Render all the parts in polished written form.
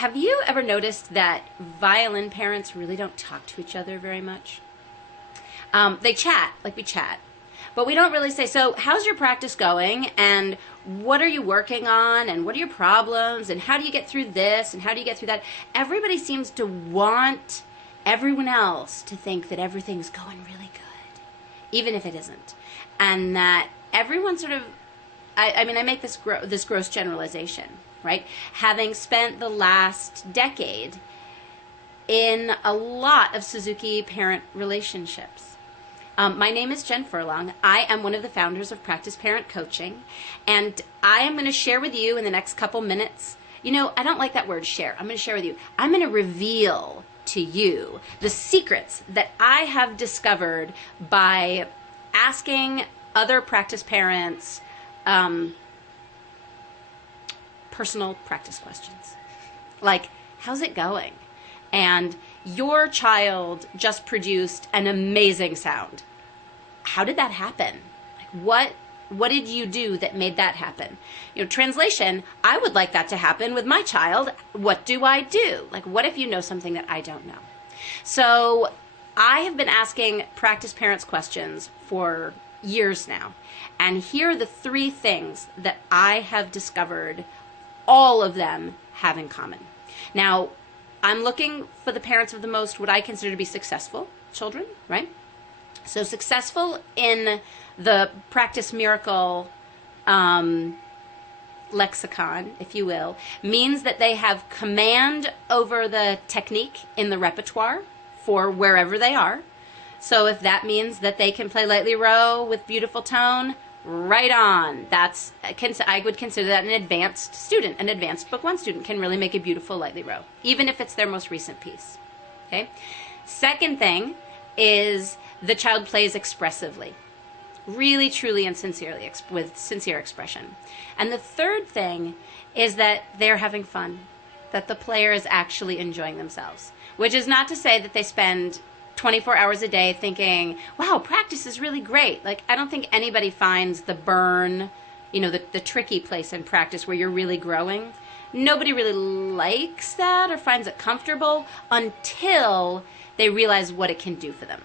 Have you ever noticed that violin parents really don't talk to each other very much? They chat, like we chat, but we don't really say, so how's your practice going, and what are you working on, and what are your problems, and how do you get through this, and how do you get through that? Everybody seems to want everyone else to think that everything's going really good, even if it isn't. And that everyone sort of, I mean, I make this gross generalization, right? Having spent the last decade in a lot of Suzuki parent relationships. My name is Jen Furlong. I am one of the founders of Practice Parent Coaching, and I am going to share with you in the next couple minutes, you know, I don't like that word share. I'm going to share with you. I'm going to reveal to you the secrets that I have discovered by asking other practice parents personal practice questions. Like, how's it going? And your child just produced an amazing sound. How did that happen? Like, what did you do that made that happen? You know, translation, I would like that to happen with my child. What do I do? Like, what if you know something that I don't know? So I have been asking practice parents questions for years now. And here are the 3 things that I have discovered all of them have in common. Now, I'm looking for the parents of the most what I consider to be successful children, right? So successful in the practice miracle lexicon, if you will, means that they have command over the technique in the repertoire for wherever they are. So if that means that they can play lightly row with beautiful tone, right on. I would consider that an advanced student. An advanced Book 1 student can really make a beautiful lightly row, even if it's their most recent piece. Okay. Second thing is the child plays expressively, really, truly, and sincerely, with sincere expression. And the third thing is that they're having fun, that the player is actually enjoying themselves, which is not to say that they spend 24 hours a day thinking, wow, practice is really great. Like, I don't think anybody finds the burn, you know, the tricky place in practice where you're really growing. Nobody really likes that or finds it comfortable until they realize what it can do for them.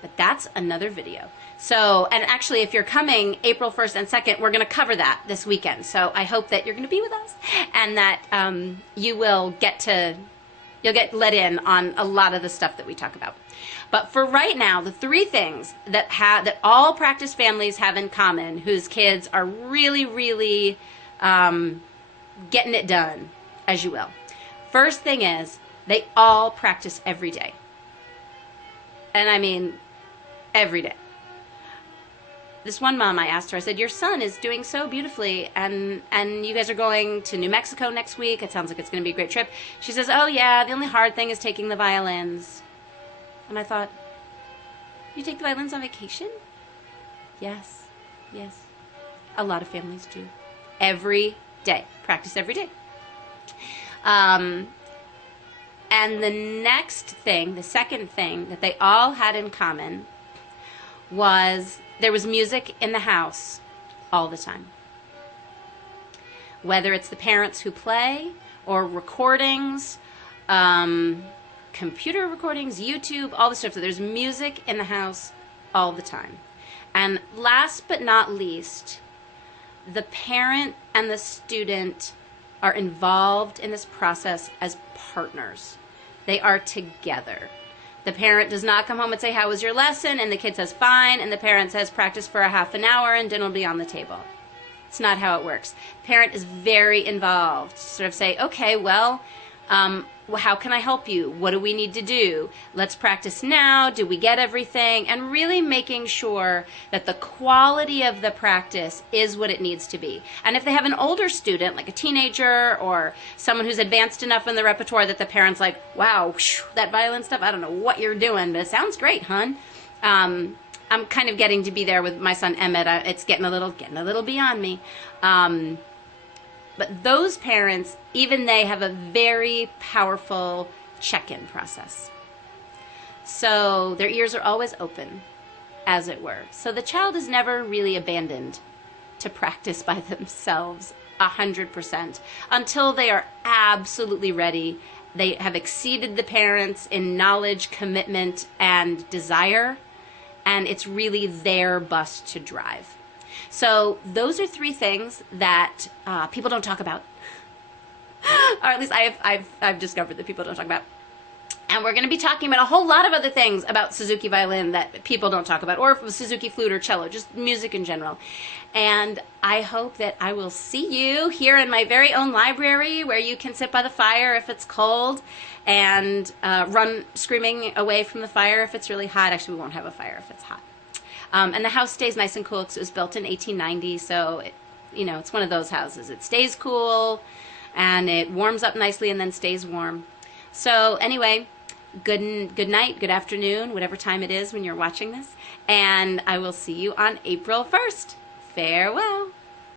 But that's another video. So, and actually, if you're coming April 1st and 2nd, we're going to cover that this weekend. So I hope that you're going to be with us and that you'll get let in on a lot of the stuff that we talk about. But for right now, the 3 things that all practice families have in common, whose kids are really, really getting it done, as you will. First thing is, they all practice every day. And I mean, every day. This one mom, I asked her, I said, your son is doing so beautifully, and you guys are going to New Mexico next week. It sounds like it's going to be a great trip. She says, oh yeah, the only hard thing is taking the violins. And I thought, you take the violins on vacation? Yes, yes. A lot of families do. Every day. Practice every day. And the next thing, the second thing that they all had in common was there was music in the house all the time. Whether it's the parents who play or recordings, computer recordings, YouTube, all the stuff. So there's music in the house all the time. And last but not least, the parent and the student are involved in this process as partners. They are together. The parent does not come home and say, how was your lesson? And the kid says, fine. And the parent says, practice for a half an hour and dinner will be on the table. It's not how it works. The parent is very involved. Sort of say, okay, well, how can I help you? What do we need to do? Let's practice now. Do we get everything? And really making sure that the quality of the practice is what it needs to be. And if they have an older student, like a teenager or someone who's advanced enough in the repertoire that the parent's like, wow, that violin stuff, I don't know what you're doing, but it sounds great, hon. I'm kind of getting to be there with my son Emmett. It's getting a little beyond me. But those parents, even they have a very powerful check-in process. So their ears are always open, as it were. So the child is never really abandoned to practice by themselves 100%, until they are absolutely ready. They have exceeded the parents in knowledge, commitment, and desire, and it's really their bus to drive. So those are 3 things that people don't talk about, or at least I've discovered that people don't talk about. And we're going to be talking about a whole lot of other things about Suzuki violin that people don't talk about, or Suzuki flute or cello, just music in general. And I hope that I will see you here in my very own library, where you can sit by the fire if it's cold, and run screaming away from the fire if it's really hot. Actually, we won't have a fire if it's hot. And the house stays nice and cool because it was built in 1890, so it's one of those houses. It stays cool, and it warms up nicely and then stays warm. So anyway, good night, good afternoon, whatever time it is when you're watching this, and I will see you on April 1st. Farewell.